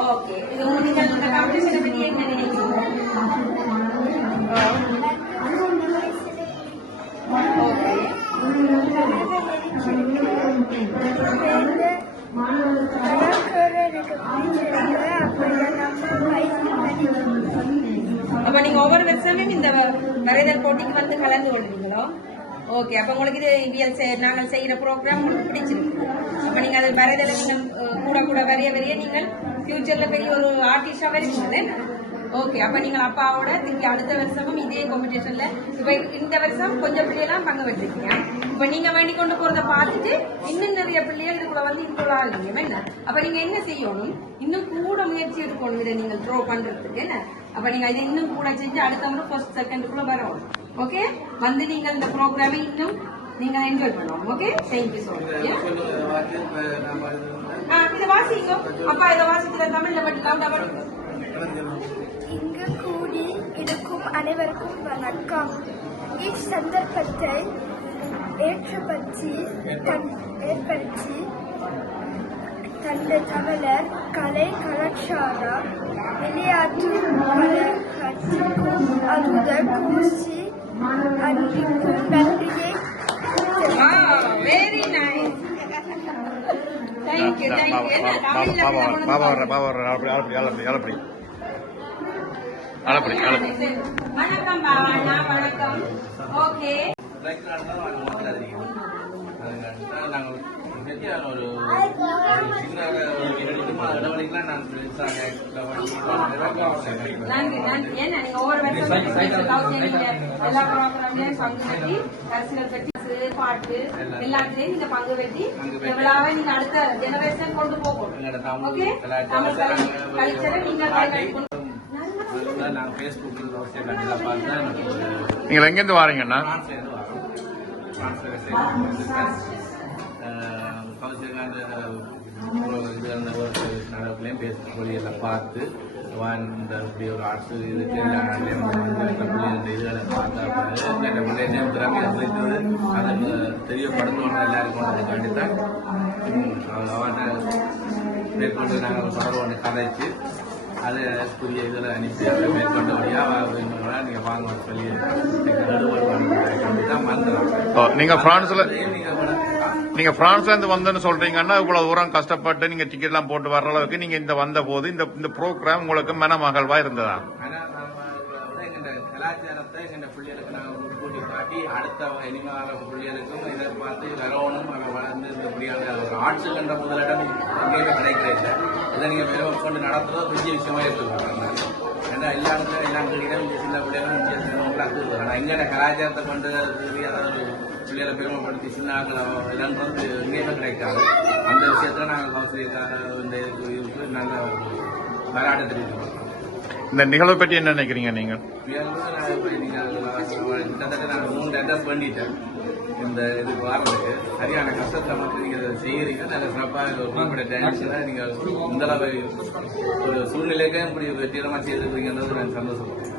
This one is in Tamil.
ஓகே, இது நீங்க இந்த காம்படிஷனை பத்தி என்ன நினைக்கிறீங்க? ஓகே, அப்ப நீங்க ஒவ்வொரு வருஷமும் இந்த வரைதல் போட்டிக்கு வந்து கலந்து கொள்றீங்களோ? ஓகே, அப்ப உங்களுக்கு இது இவியல் நாங்கள் செய்யற ப்ரோக்ராம் உங்களுக்கு பிடிச்சிருக்கு. அப்ப நீங்க அது வரைதல நீங்க கூட கூட வரைய நீங்கள் ஃபியூச்சர்ல பெரிய ஒரு ஆர்டிஸ்டா வருவீங்களே. ஓகே, அப்ப நீங்கள் அப்பாவோட திருப்பி அடுத்த வருஷமும் இதே காம்படிஷன்ல இப்ப இந்த வருஷம் கொஞ்சம் பிள்ளைலாம் பங்கு பெற்றிருக்கீங்க. இப்ப நீங்க வேண்டிக் கொண்டு போறதை பார்த்துட்டு இன்னும் நிறைய பிள்ளைகள் இதுக்குள்ள வந்து இன்க்ளூட் ஆகுறீங்க என்ன? அப்ப நீங்க என்ன செய்யணும்? இன்னும் கூட முயற்சி எடுக்கணும் இதை நீங்கள் த்ரோ பண்றதுக்கு என்ன? அப்ப நீங்க இதை இன்னும் கூட செஞ்சு அடுத்த முறை ஃபர்ஸ்ட் செகண்டுக்குள்ள வரணும். ஓகே, வந்து நீங்க இந்த ப்ரோக்ராமை இன்னும் நீங்க என்ஜாய் பண்ணுவோம். Okay, thank you so much. இதை வாசிங்க அப்பா, இதை வாசிக்கிற தமிழ்ல மட்டும் இங்கு கூடி இருக்கும் அனைவருக்கும் வணக்கம். இச்சந்தர்ப்பத்தை ஏற்படுத்தி தந்த தமிழர் கலை கலாச்சார விளையாட்டு கழகத்திற்கும் அமுத கூசி அன்பிற்கும் நன்றியை. Very nice, thank you thank you. வணக்கம் பாவண்ணா, வணக்கம். ஓகே, நன்றி நன்றி. ஏன்னா நீங்க ஒவ்வொரு வருஷம் எல்லா ப்ரோக்ராம்லயும் பங்கு பெற்றி கல்ச்சரல் பெட்டி பாட்டு எல்லாத்திலையும் நீங்க பங்கு பெற்றி எவ்வளவு நீங்க அடுத்த ஜெனரேஷன் கொண்டு போகணும். ஓகே, தமிழ் கல்ச்சரை நீங்க நீங்க எங்கிருந்து வாரீங்கண்ணா? நடப்புலையும் பார்த்து இப்படி ஒரு ஆர்ட்ஸ் இதுக்கு இதுகளை பார்த்தா அதை தெரியப்படுத்தணும் எல்லாருக்கும். அதுக்காண்டி தான் அவனை மேற்கொண்டு நாங்கள் தொடர்பு ஒன்று கதைச்சு அதை புதிய இதில் அனுப்பி அதை மேற்கொண்டபடியாக வேணும்னா நீங்கள் வாங்க சொல்லி தான் வந்துடும். நீங்க பிரான்ஸ்ல இருந்து வந்தேன்னு சொல்றீங்கன்னா இவ்வளவு தூரம் கஷ்டப்பட்டு நீங்க டிக்கெட் எல்லாம் போட்டு வர்ற அளவுக்கு நீங்க இந்த வந்த போது இந்த ப்ரோக்ராம் உங்களுக்கு மனமகிழ்வா இருந்ததா? கலாச்சாரத்தை எங்க பிள்ளைகளுக்கு நாங்கள் கூட்டி காட்டி அடுத்த இனிமையான பிள்ளைகளுக்கும் இதை பார்த்து வரணும். அங்கே வளர்ந்து இப்படியான ஒரு ஆட்சிகின்ற முதலிடம் எங்கேயுமே கிடைக்கிறதில்லை. இதை நீங்கள் மேலும் கொண்டு நடத்துறது பெரிய விஷயமா எடுத்துருவாங்க. ஏன்னா எல்லா இடத்துல எல்லாம் கிடைக்கும் சின்ன பிள்ளைகளும் சின்னவங்களாக ஆனால் எங்கட கலாச்சாரத்தை கொண்டு அதாவது பிள்ளைகளை பெருமைப்படுத்தி சின்னாக்களை இல்லைன்றது எங்கேயுமே கிடைக்காது. அந்த விஷயத்துல நாங்கள் கவுன்சிலிங்காக இந்த இதுக்கு நல்ல பாராட்டு தெரிவிக்கிறோம். இந்த நிகழ்வை பற்றி என்ன நினைக்கிறீங்க நீங்க? கிட்டத்தட்ட நான் 3 அட்ரஸ் பண்ணிட்டேன் இந்த இதுக்கு வாரத்துக்கு. சரியான கஷ்டத்தில் மட்டும் நீங்க இதை செய்யறீங்க. நல்ல சிறப்பாக ஒரு குறிப்பிட்ட டைமென்ஷனை நீங்க இந்த அளவு ஒரு சூழ்நிலைக்கு இப்படி வெற்றிகரமாக செய்திருக்கீங்கன்றது நான் சந்தோஷப்படுறேன்.